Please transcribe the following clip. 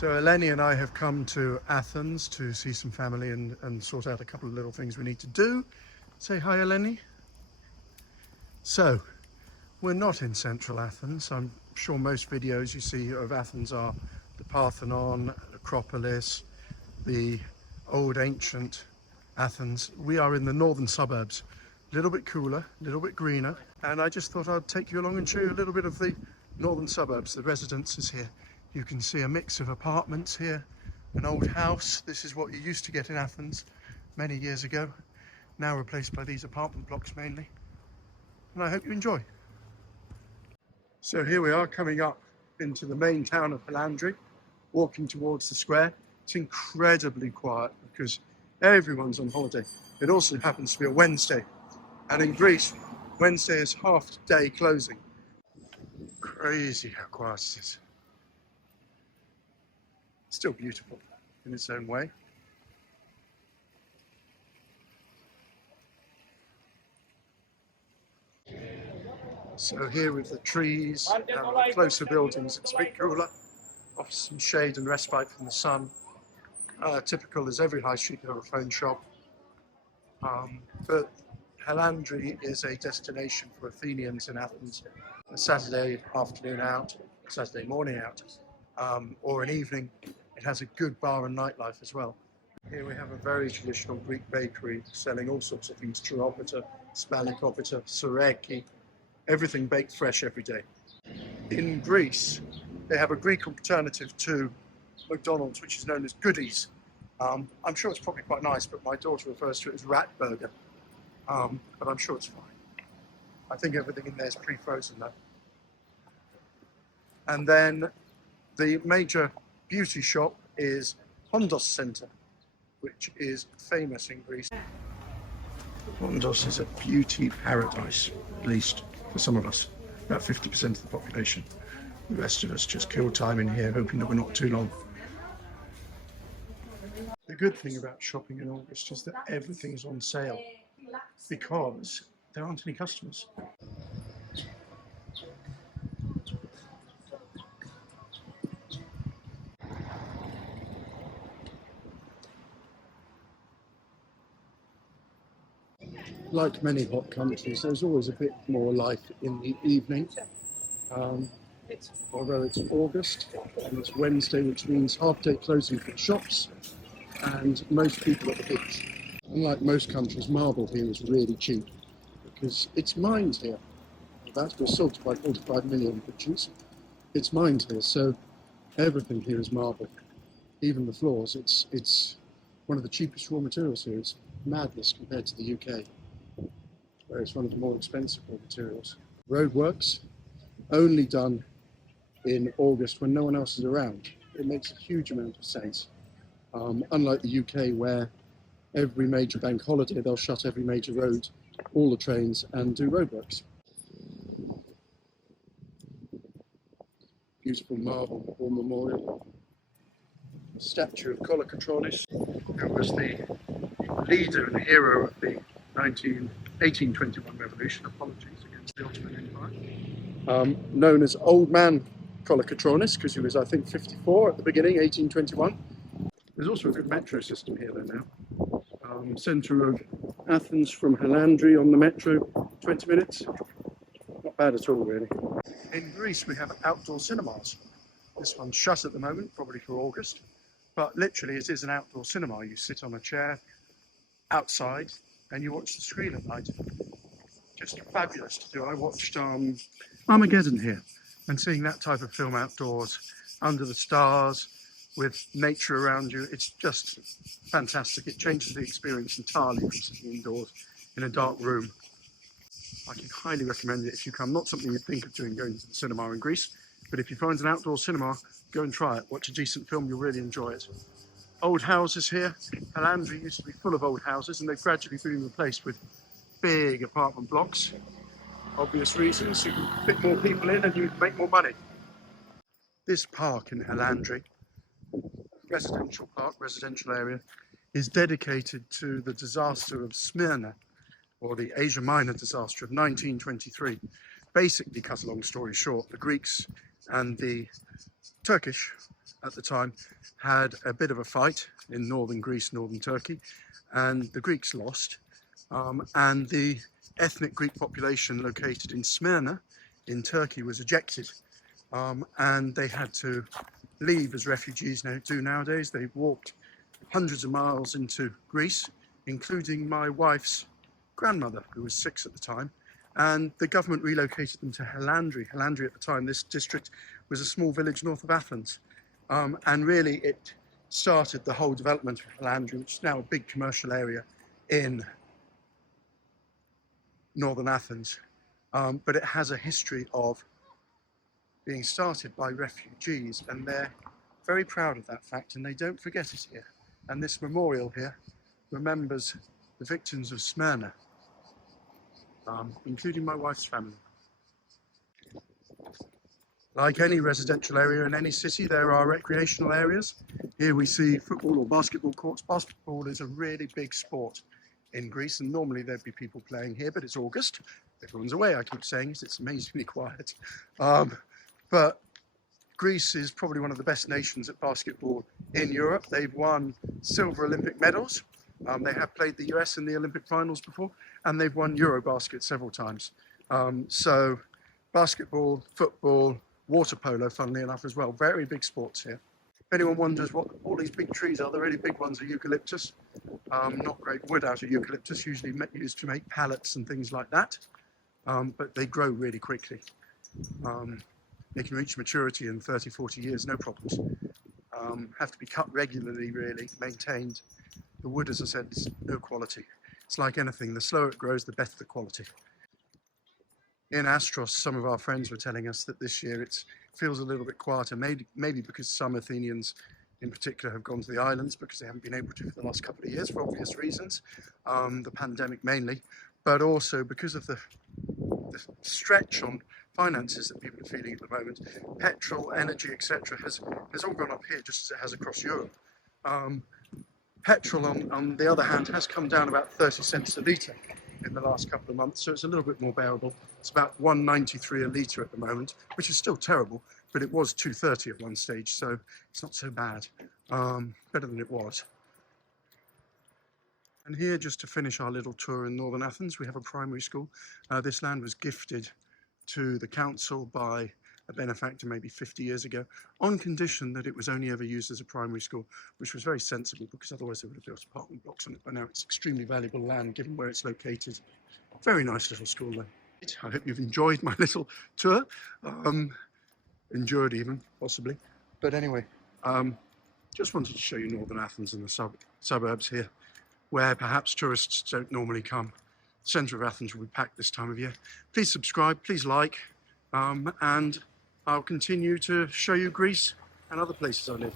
So Eleni and I have come to Athens to see some family and sort out a couple of little things we need to do. Say hi, Eleni. So, we're not in central Athens. I'm sure most videos you see of Athens are the Parthenon, Acropolis, the old ancient Athens. We are in the northern suburbs, a little bit cooler, a little bit greener, and I just thought I'd take you along and show you a little bit of the northern suburbs, the residences here. You can see a mix of apartments here, an old house. This is what you used to get in Athens many years ago, now replaced by these apartment blocks mainly. And I hope you enjoy. So here we are coming up into the main town of Halandri, walking towards the square. It's incredibly quiet because everyone's on holiday. It also happens to be a Wednesday. And in Greece, Wednesday is half day closing. Crazy how quiet it is. Still beautiful in its own way. So here with the trees and the closer buildings, it's a bit cooler, offers some shade and respite from the sun. Typical as every high street or a phone shop. But Halandri is a destination for Athenians in Athens. A Saturday afternoon out, Saturday morning out, or an evening. It has a good bar and nightlife as well. Here we have a very traditional Greek bakery selling all sorts of things: chouropita, spanakopita, soureki, everything baked fresh every day. In Greece, they have a Greek alternative to McDonald's, which is known as Goodies. I'm sure it's probably quite nice, but my daughter refers to it as rat burger. But I'm sure it's fine. I think everything in there is pre-frozen though. And then the major beauty shop is Hondos Center, which is famous in Greece. Hondos is a beauty paradise, at least for some of us, about 50% of the population. The rest of us just kill time in here, hoping that we're not too long. The good thing about shopping in August is that everything's on sale because there aren't any customers. Like many hot countries, there's always a bit more life in the evening. Although it's August and it's Wednesday, which means half-day closing for the shops and most people at the beach. Unlike most countries, marble here is really cheap because it's mined here. That's been sold by 45 million British. It's mined here, so everything here is marble. Even the floors. It's one of the cheapest raw materials here. It's madness compared to the UK, where it's one of the more expensive raw materials. Roadworks, only done in August when no one else is around. It makes a huge amount of sense. Unlike the UK, where every major bank holiday they'll shut every major road, all the trains, and do roadworks. Beautiful marble war memorial. A statue of Kolokotronis, who was the leader and hero of the 1821 revolution. Apologies against the Ottoman Empire. Known as Old Man Kolokotronis, because he was, I think, 54 at the beginning, 1821. There's also a good metro system here though now. Centre of Athens from Halandri on the metro, 20 minutes. Not bad at all really. In Greece we have outdoor cinemas. This one's shut at the moment, probably for August, but literally it is an outdoor cinema. You sit on a chair outside and you watch the screen at night. Just fabulous to do. I watched Armageddon here, and seeing that type of film outdoors, under the stars, with nature around you, it's just fantastic. It changes the experience entirely from sitting indoors in a dark room. I can highly recommend it if you come. Not something you'd think of doing, going to the cinema in Greece, but if you find an outdoor cinema, go and try it. Watch a decent film, you'll really enjoy it. Old houses here. Halandri used to be full of old houses, and they've gradually been replaced with big apartment blocks. Obvious reasons, you can fit more people in and you make more money. This park in Halandri, residential park, residential area, is dedicated to the disaster of Smyrna, or the Asia Minor disaster of 1923. Basically, cut a long story short, the Greeks and the Turkish at the time had a bit of a fight in northern Greece, northern Turkey, and the Greeks lost. And the ethnic Greek population located in Smyrna in Turkey was ejected, and they had to leave as refugees do nowadays. They walked hundreds of miles into Greece, including my wife's grandmother, who was 6 at the time, and the government relocated them to Halandri. Halandri at the time, this district, was a small village north of Athens, and really it started the whole development of Halandri, which is now a big commercial area in northern Athens, but it has a history of being started by refugees, and they're very proud of that fact, and they don't forget it here. And this memorial here remembers the victims of Smyrna, including my wife's family. Like any residential area in any city, there are recreational areas. Here we see football or basketball courts. Basketball is a really big sport in Greece, and normally there'd be people playing here, but it's August. Everyone's away, I keep saying it. It's amazingly quiet. But Greece is probably one of the best nations at basketball in Europe. They've won silver Olympic medals. They have played the US in the Olympic finals before, and they've won Eurobasket several times. So basketball, football, water polo, funnily enough, as well. Very big sports here. If anyone wonders what all these big trees are, the really big ones are eucalyptus. Not great wood out of eucalyptus, usually used to make pallets and things like that. But they grow really quickly. They can reach maturity in 30, 40 years, no problems. Have to be cut regularly, really, maintained. The wood, as I said, is no quality. It's like anything, the slower it grows, the better the quality. In Astros, some of our friends were telling us that this year it feels a little bit quieter, maybe because some Athenians in particular have gone to the islands because they haven't been able to for the last couple of years for obvious reasons, the pandemic mainly, but also because of the stretch on finances that people are feeling at the moment. Petrol, energy, etc. has all gone up here just as it has across Europe. Petrol, on the other hand, has come down about 30 cents a litre in the last couple of months, so it's a little bit more bearable. It's about 1.93 a litre at the moment, which is still terrible, but it was 2.30 at one stage, so it's not so bad. Better than it was. And here, just to finish our little tour in northern Athens, we have a primary school. This land was gifted to the council by a benefactor maybe 50 years ago, on condition that it was only ever used as a primary school, which was very sensible because otherwise they would have built apartment blocks on it by now. It's extremely valuable land given where it's located. Very nice little school though. I hope you've enjoyed my little tour. Endured even, possibly. But anyway, just wanted to show you northern Athens and the suburbs here, where perhaps tourists don't normally come. The centre of Athens will be packed this time of year. Please subscribe, please like, and I'll continue to show you Greece and other places I live.